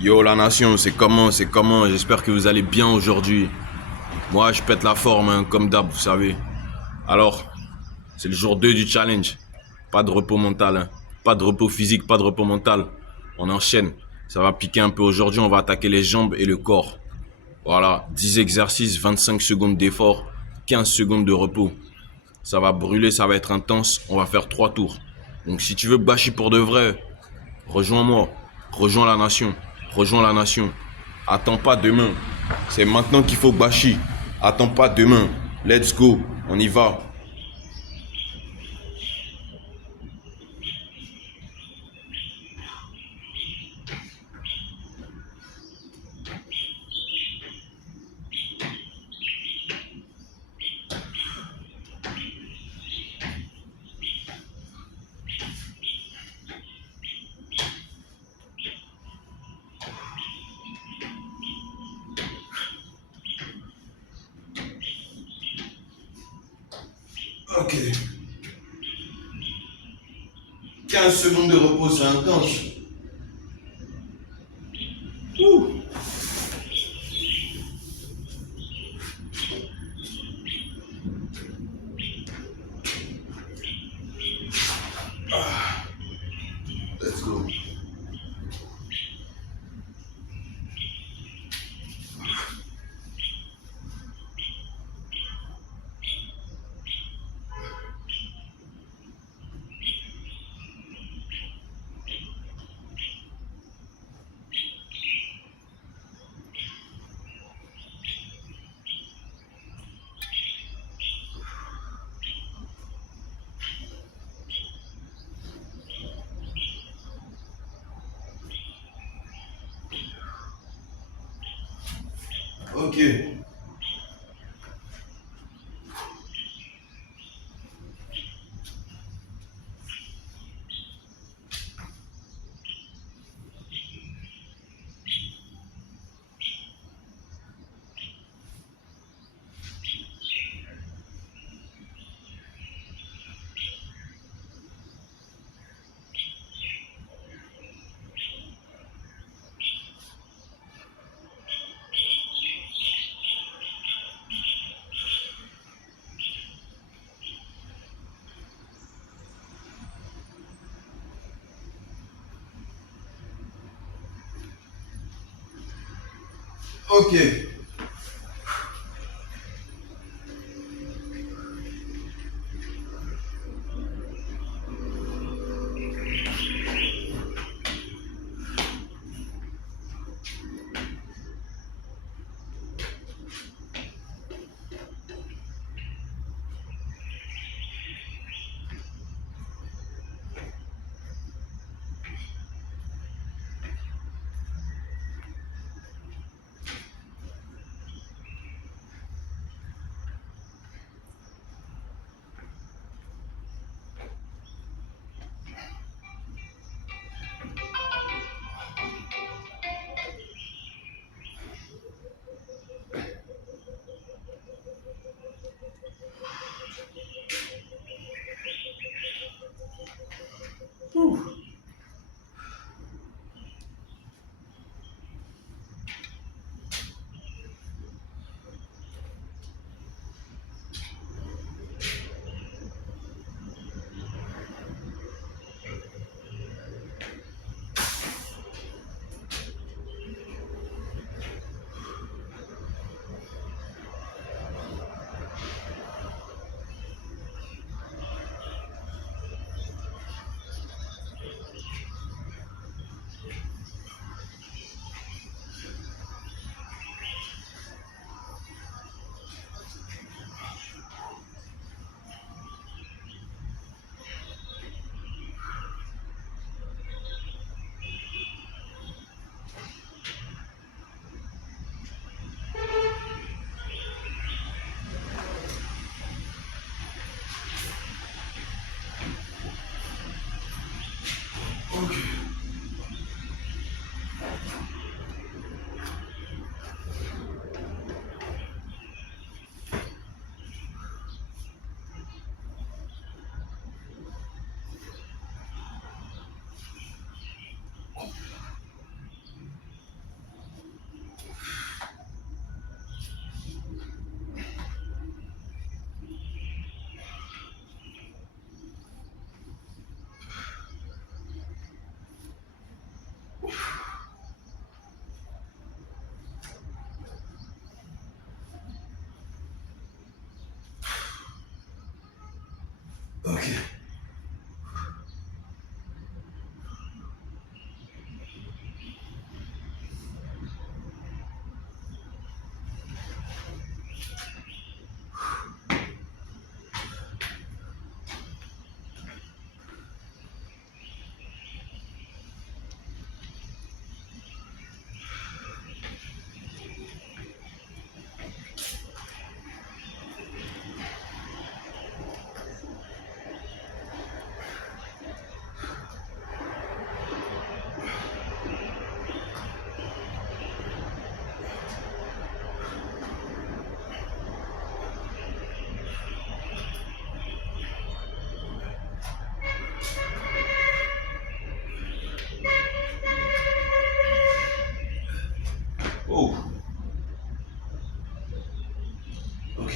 Yo la nation, c'est comment, j'espère que vous allez bien aujourd'hui. Moi je pète la forme, hein, comme d'hab, vous savez. Alors, c'est le jour 2 du challenge. Pas de repos mental, hein. Pas de repos physique, pas de repos mental. On enchaîne. Ça va piquer un peu aujourd'hui, on va attaquer les jambes et le corps. Voilà, 10 exercices, 25 secondes d'effort, 15 secondes de repos. Ça va brûler, ça va être intense, on va faire 3 tours. Donc si tu veux bâcher pour de vrai, rejoins-moi, rejoins la nation, rejoins la nation. Attends pas demain, c'est maintenant qu'il faut bâcher. Attends pas demain, let's go, on y va. Ok, 15 secondes de repos, c'est intense. Ouh. Let's go. Ok, ok, Ok. Oh. Ok.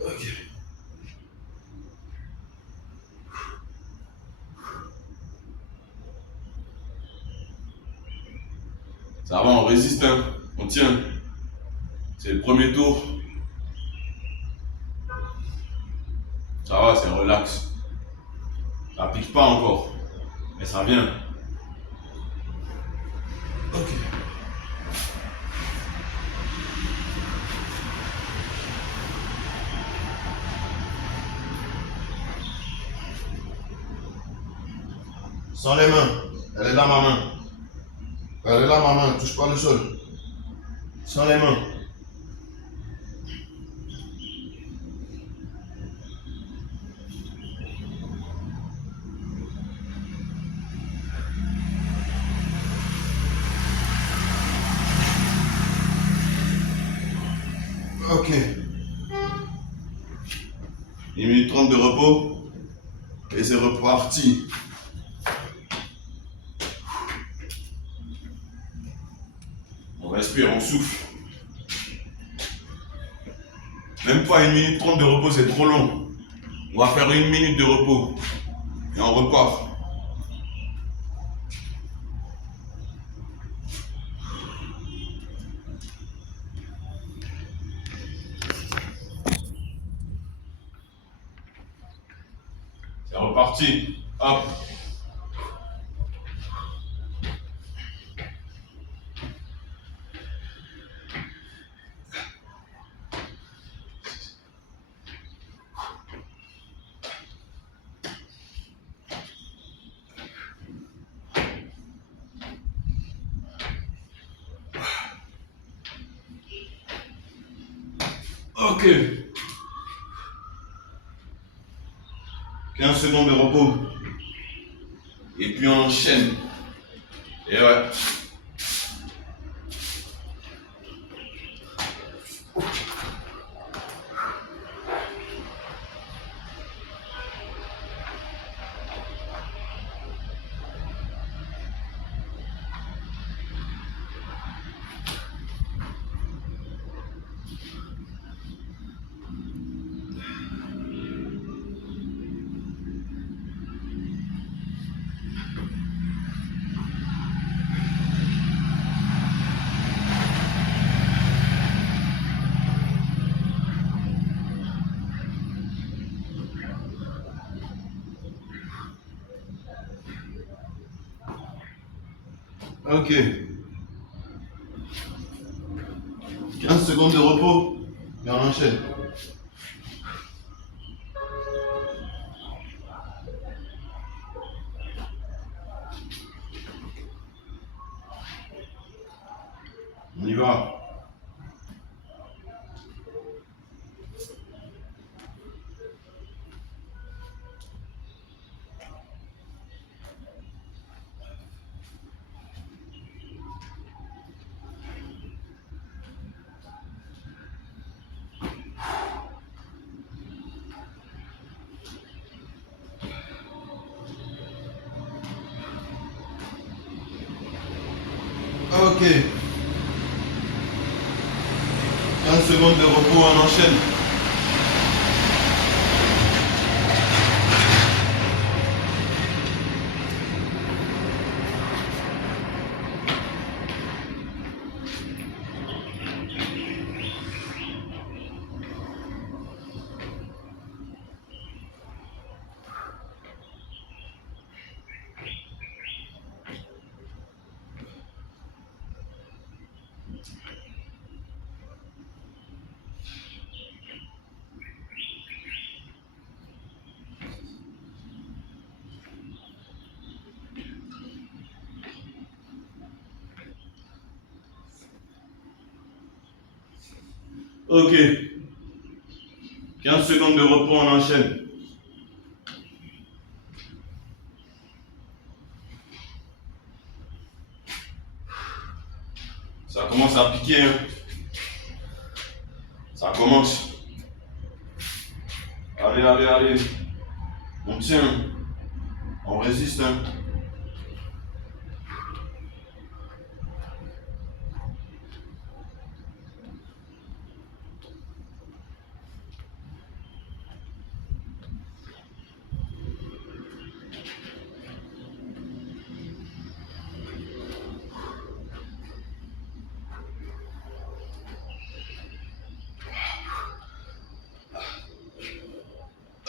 Ok. Ça va, on résiste, hein. On tient. C'est le premier tour. Ça va, c'est relax. Ça pique pas encore. Mais ça vient. Ok. Sans les mains. Elle est là, ma main. Elle est là, ma main. Touche pas le sol. Sans les mains. Ok. 1 minute 30 de repos. Et c'est reparti. On respire, on souffle. Même pas 1 minute 30 de repos, c'est trop long. On va faire 1 minute de repos. Et on repart. C'est reparti. Hop. Ok. 15 secondes de repos. Et puis on enchaîne. Et ouais. Ok. 15 secondes de repos et on enchaîne. On y va. Ok. 15 secondes de repos, on enchaîne. Ok. 15 secondes de repos, on enchaîne. Ça commence à piquer, hein. Ça commence. Allez, allez, allez. On tient. On résiste, hein.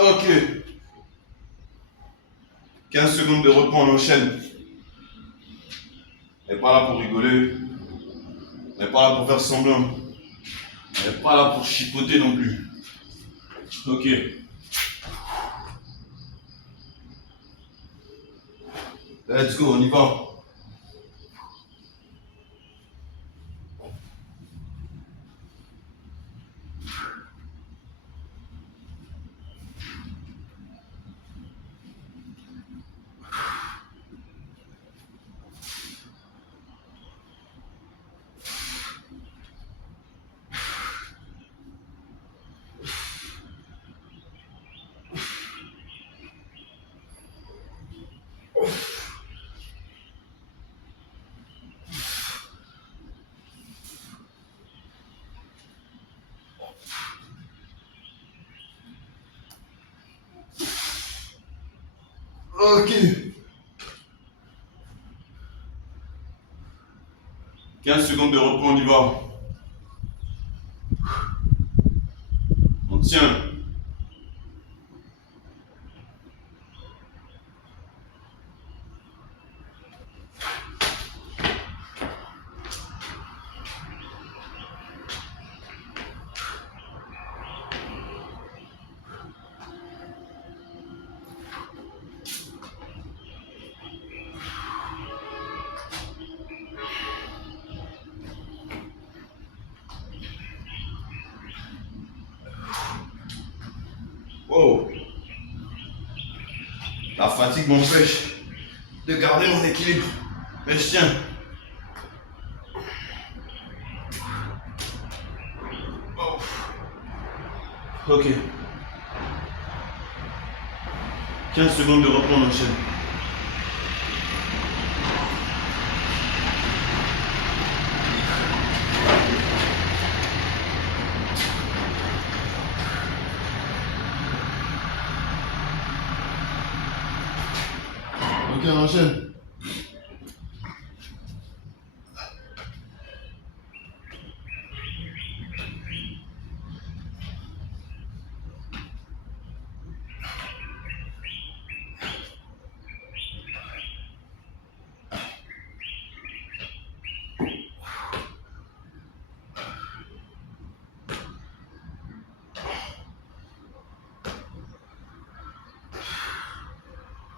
Ok. 15 secondes de repos, on enchaîne. On n'est pas là pour rigoler. On n'est pas là pour faire semblant. On n'est pas là pour chipoter non plus. Ok. Let's go, on y va. Ok. 15 secondes de repos, on y va. On tient. Wow. La fatigue m'empêche de garder mon équilibre. Mais je tiens. Oh. Ok. 15 secondes de repos, on enchaîne. Ok, on enchaîne.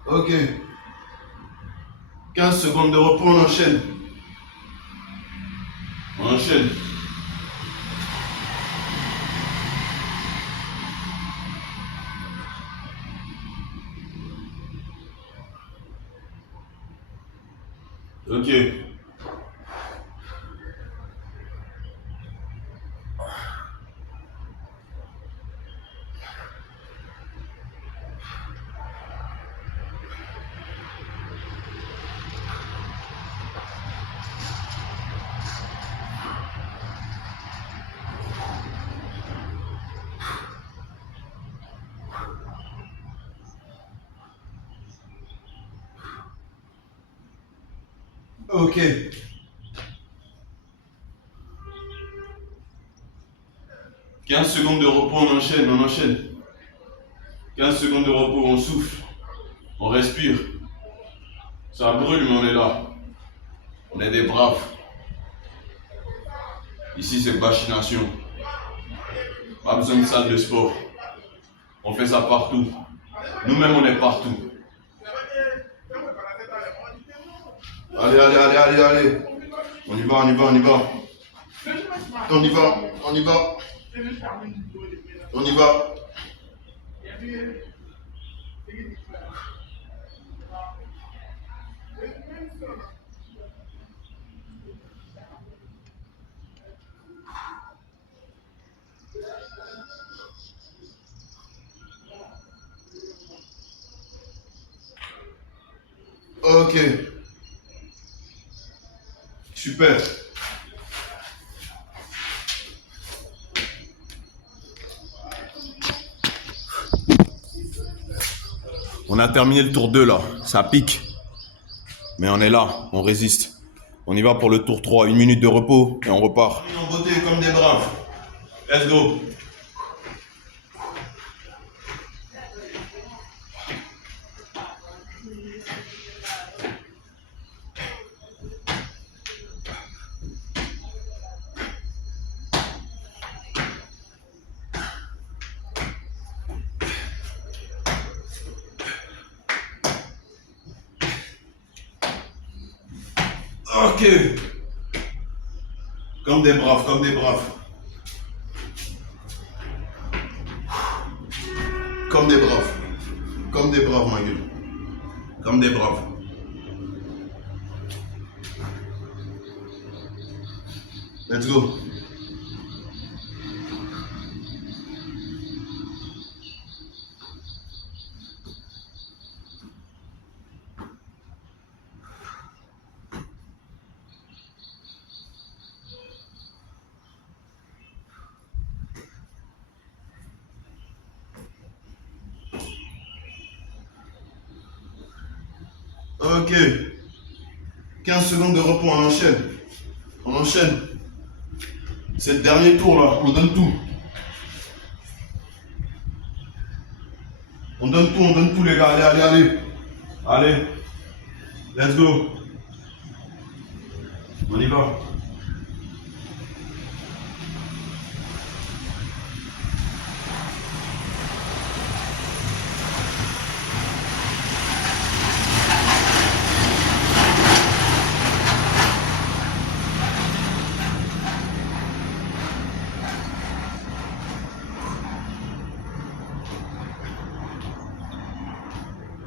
Ok. 15 secondes de repos, on enchaîne. On enchaîne. Ok. Ok. 15 secondes de repos, on enchaîne, on enchaîne. 15 secondes de repos, on souffle, on respire. Ça brûle, mais on est là. On est des braves. Ici, c'est Bachination. Pas besoin de salle de sport. On fait ça partout. Nous-mêmes, on est partout. Allez, allez, allez, allez, allez. On y va, on y va, on y va. On y va, on y va. On y va. Ok. Super. On a terminé le tour 2 là. Ça pique. Mais on est là. On résiste. On y va pour le tour 3. 1 minute de repos et on repart. En beauté comme des braves. Let's go. Ok. Comme des braves, comme des braves. Comme des braves. Comme des braves, ma gueule. Comme des braves. Let's go. Ok. 15 secondes de repos, on enchaîne. On enchaîne. C'est le dernier tour là, on donne tout. On donne tout les gars, allez, allez, allez. Allez. Let's go. On y va.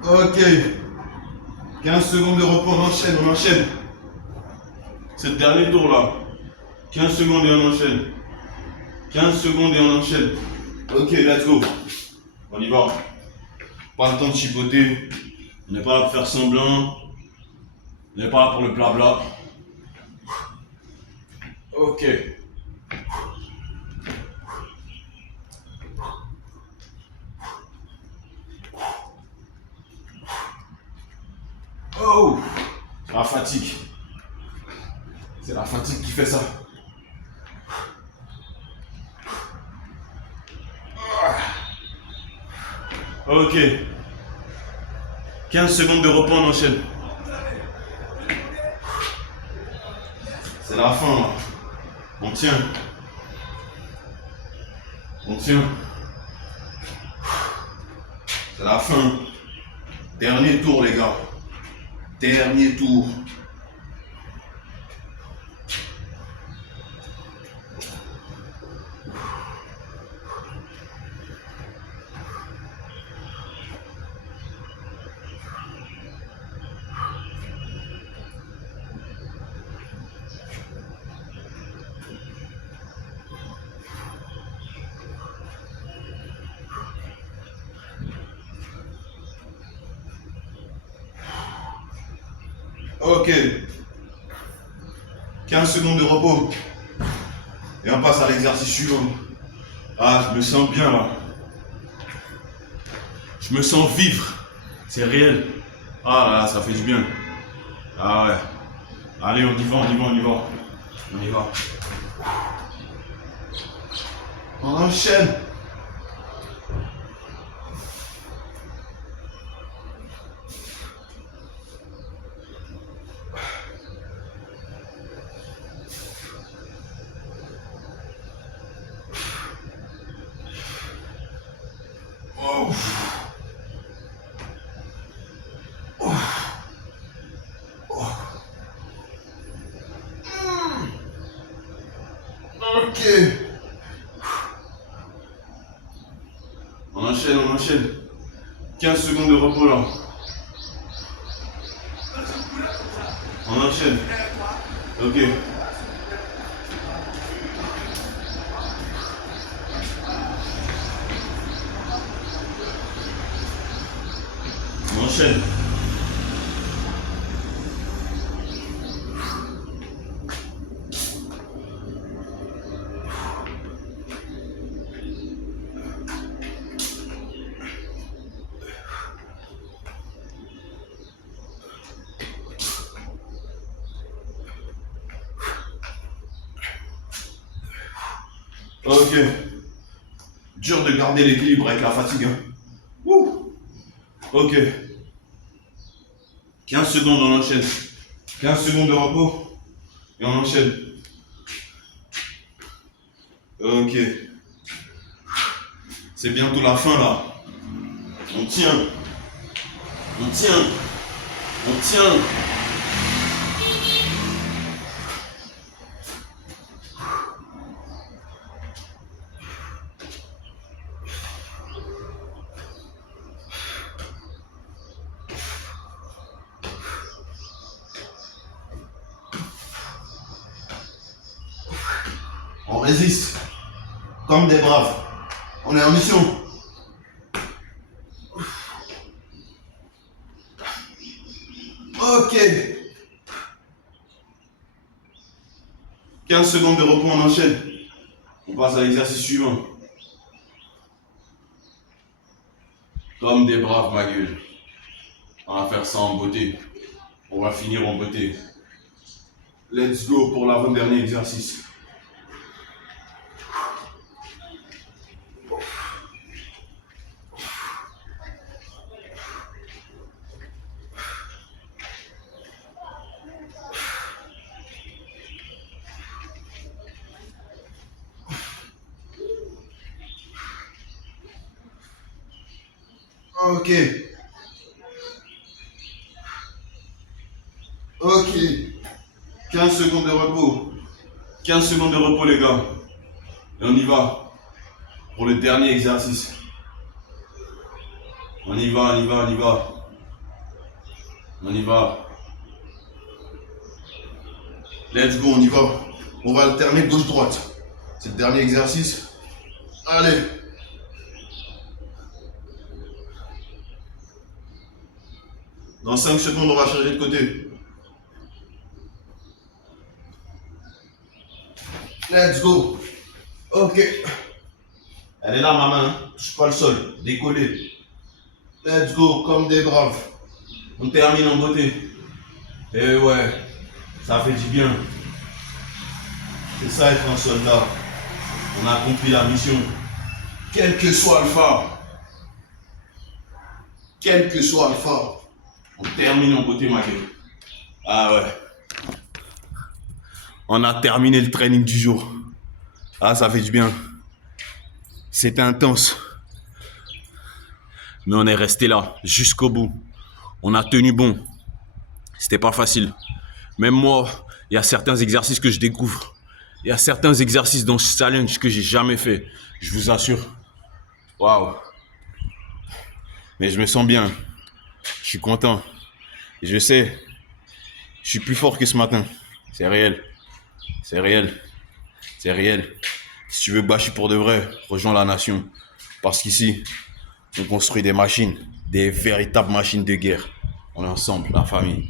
Ok. 15 secondes de repos, on enchaîne, on enchaîne. C'est le dernier tour là. 15 secondes et on enchaîne. 15 secondes et on enchaîne. Ok, let's go. On y va. Pas le temps de chipoter. On n'est pas là pour faire semblant. On n'est pas là pour le blabla. Ok. Oh! C'est la fatigue. C'est la fatigue qui fait ça. Ok. 15 secondes de repos, on enchaîne. C'est la fin là. On tient. On tient. C'est la fin. Dernier tour, les gars. Dernier tour. Ok. 15 secondes de repos. Et on passe à l'exercice suivant. Ah, je me sens bien là. Je me sens vivre. C'est réel. Ah là là, ça fait du bien. Ah ouais. Allez, on y va, on y va, on y va. On y va. On enchaîne. Oh. Oh. Oh. Ok. On enchaîne, on enchaîne. 15 secondes de repos là. On enchaîne. Ok. On enchaîne. Ok. Dur de garder l'équilibre avec la fatigue. Hein. Ouh. Ok. 15 secondes, on enchaîne. 15 secondes de repos. Et on enchaîne. Ok. C'est bientôt la fin là. On tient. On tient. On tient. On résiste. Comme des braves. On est en mission. Ok. 15 secondes de repos, on enchaîne. On passe à l'exercice suivant. Comme des braves, ma gueule. On va faire ça en beauté. On va finir en beauté. Let's go pour l'avant-dernier exercice. Ok. Ok. 15 secondes de repos. 15 secondes de repos, les gars. Et on y va. Pour le dernier exercice. On y va, on y va, on y va. On y va. Let's go, on y va. On va alterner gauche-droite. C'est le dernier exercice. Allez. Dans 5 secondes, on va changer de côté. Let's go. Ok. Elle est là, ma main. Touche pas le sol. Décoller. Let's go, comme des braves. On termine en beauté. Et ouais, ça fait du bien. C'est ça être un soldat. On a accompli la mission. Quel que soit le phare. Quel que soit le phare. On termine en beauté, ma gueule. Ah ouais. On a terminé le training du jour. Ah, ça fait du bien. C'était intense. Mais on est resté là, jusqu'au bout. On a tenu bon. C'était pas facile. Même moi, il y a certains exercices que je découvre. Il y a certains exercices dans ce challenge que j'ai jamais fait. Je vous assure. Waouh. Mais je me sens bien. Je suis content. Et je sais, je suis plus fort que ce matin. C'est réel. C'est réel. C'est réel. Si tu veux bâcher pour de vrai, rejoins la nation. Parce qu'ici, on construit des machines, des véritables machines de guerre. On est ensemble, la famille.